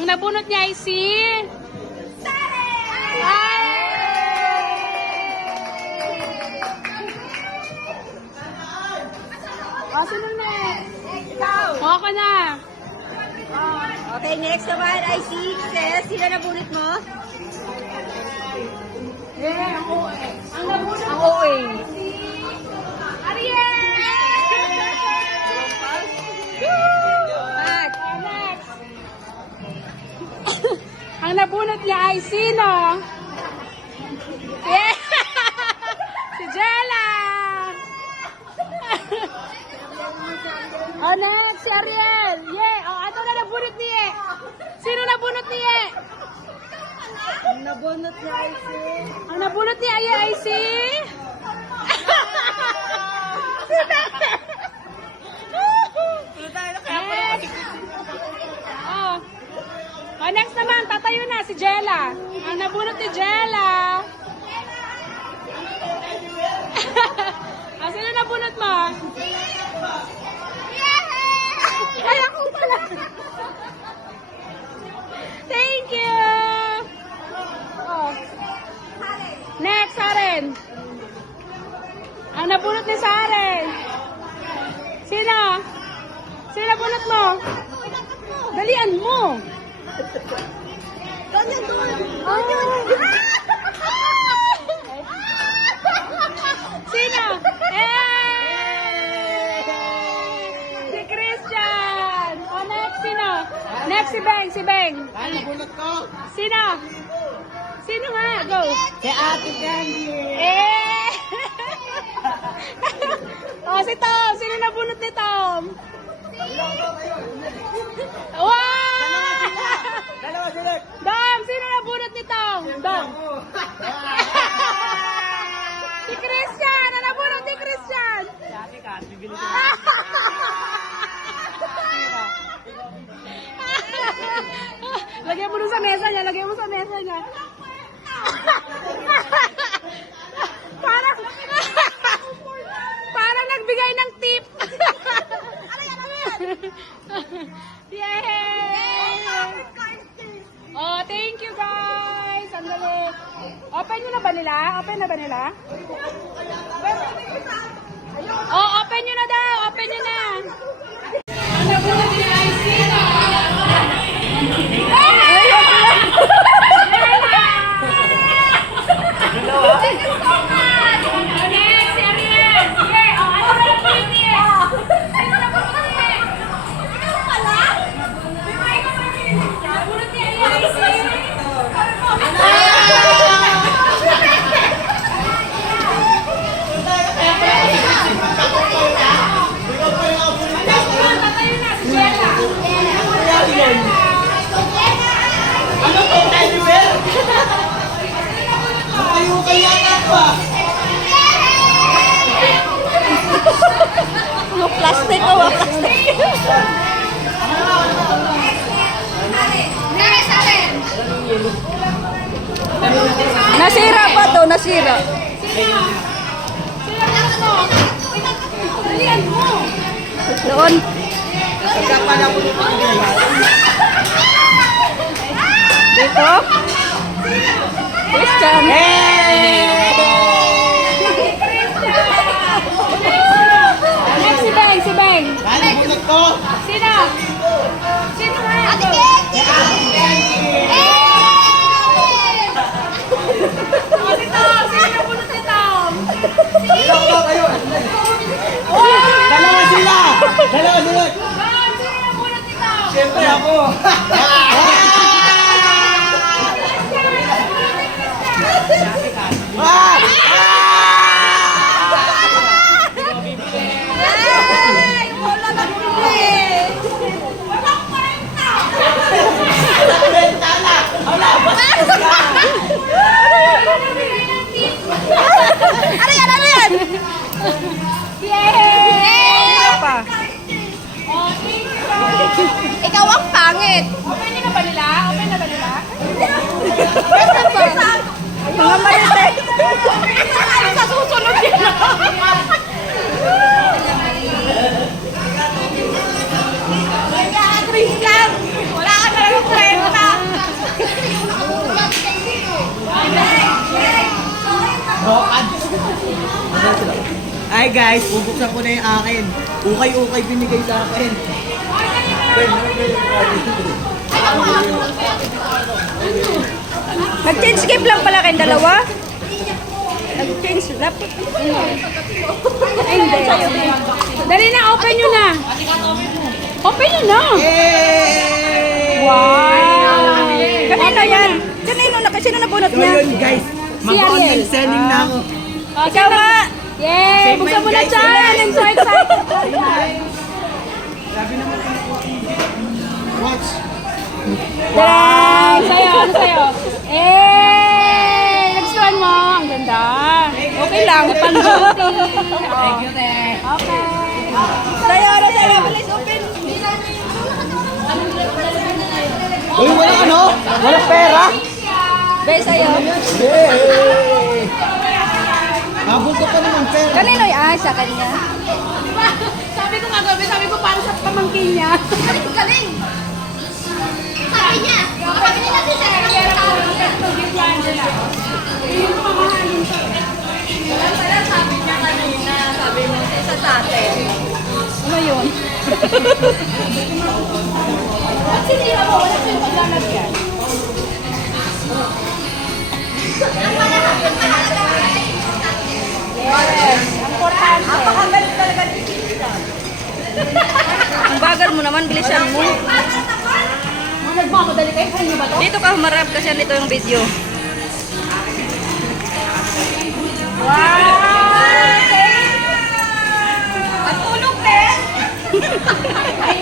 Ang nabunot niya ay si... Sino next? Ikaw. Ako na. Okay, next naman ay si Sis. Sino nabunot mo? Ang OA. Ang nabunot Ang OA. Ariel! At, Next. Ang nabunot niya ay sino? Yeah. Si Jella! Oh, next, si Ariel! Yeah! Oh, ato na nabunot niya! Sino nabunot niya? ang nabunot niya ay si... Ang nabunot niya ay si... Next! Oh. Oh, next naman, tatayo na si Jella. Ang nabunot ni Jella. Sino nabunot mo? Ay, ako pala. Thank you. Oh. Next, Saren. Ang nabunot ni Saren. Sino? Sino nabunot mo? Dalian mo. Ganyan doon. Sino? Si Christian. Oh, next, sino? Next, si Beng, si Beng. Ay, nabunot ko. Sino? Sino nga? Go. Si Ate Candy. Oh, si Tom. Sino nabunot ni Tom? Wow! Dalawa sunod. Dom, sino nabunot ni Tom? Dom. Si Christian. Ano nabunot ni Christian? Si Ate Kat, bibili ko. Lagyan mo dun sa mesa niya. Lagyan mo sa mesa niya. Parang, parang nagbigay ng tip. Yay! Oh, thank you guys. Sandali. Open nyo na ba nila? Open na ba nila? Oh, open nyo na daw. Open nyo na. Ang nabunod niya ay sino? Plastic o plastic. Nasira pa to, nasira. Doon. Dito. Christian. Next, si Beng, si Beng. Ay, nabunot ko. Sino? Sino nga? Ate Kenji! Oh, si Tom. Sino nabunot ni Tom? Kayo. Dalawa sila. Dalawa sunod. Tom, sino nabunot ni Tom? Siyempre ako. Ano yan? Ano yan? Yay! Pa. Oh, thank you guys. Ikaw ang pangit. Open na ba nila? Open na ba nila? Mga marites. Sa susunod yun. Christian, wala ka talagang kwenta. Ay guys, bubuksan ko na yung akin. Ukay-ukay binigay sa akin. Nag-change game lang pala kayong dalawa? Nag-change na. Ay, hindi. Dali na, open nyo na. Open nyo na. Yay! Wow. Kanino yan? Sino nabunot So niya? yun guys, Ariel. mag-online selling na ako. Ikaw nga. Yay! Same Buksan mo mind, na guys. dyan. I'm so excited. Sabi naman watch. Wow! Sa'yo, ano sa'yo? Eh! Next one mo. Ang ganda. Okay lang. Pang-beauty. Thank you, te. Okay. Tayo. Please open. Uy, wala ano? Walang pera? Be, sa'yo. Yay! Habol ko pa naman pera. Kanino yan? Sa kanya. Sabi ko nga gabi, sabi ko para sa pamangkin niya. Galing! Sabi niya, kapag nila si Sarah ng Sabi niya kanina, sabi mo sa atin. Ano yun? At sinira mo, wala sa'yo maglalagyan. Yes, importante. Napakagaling talaga ni Tita. Ang bagal mo naman, bilisan mo. Nagmamadali kayo, kaya niyo ba to? Dito ka humarap kasi nito yung video. Wow! Ang tulog, Ben! Ay,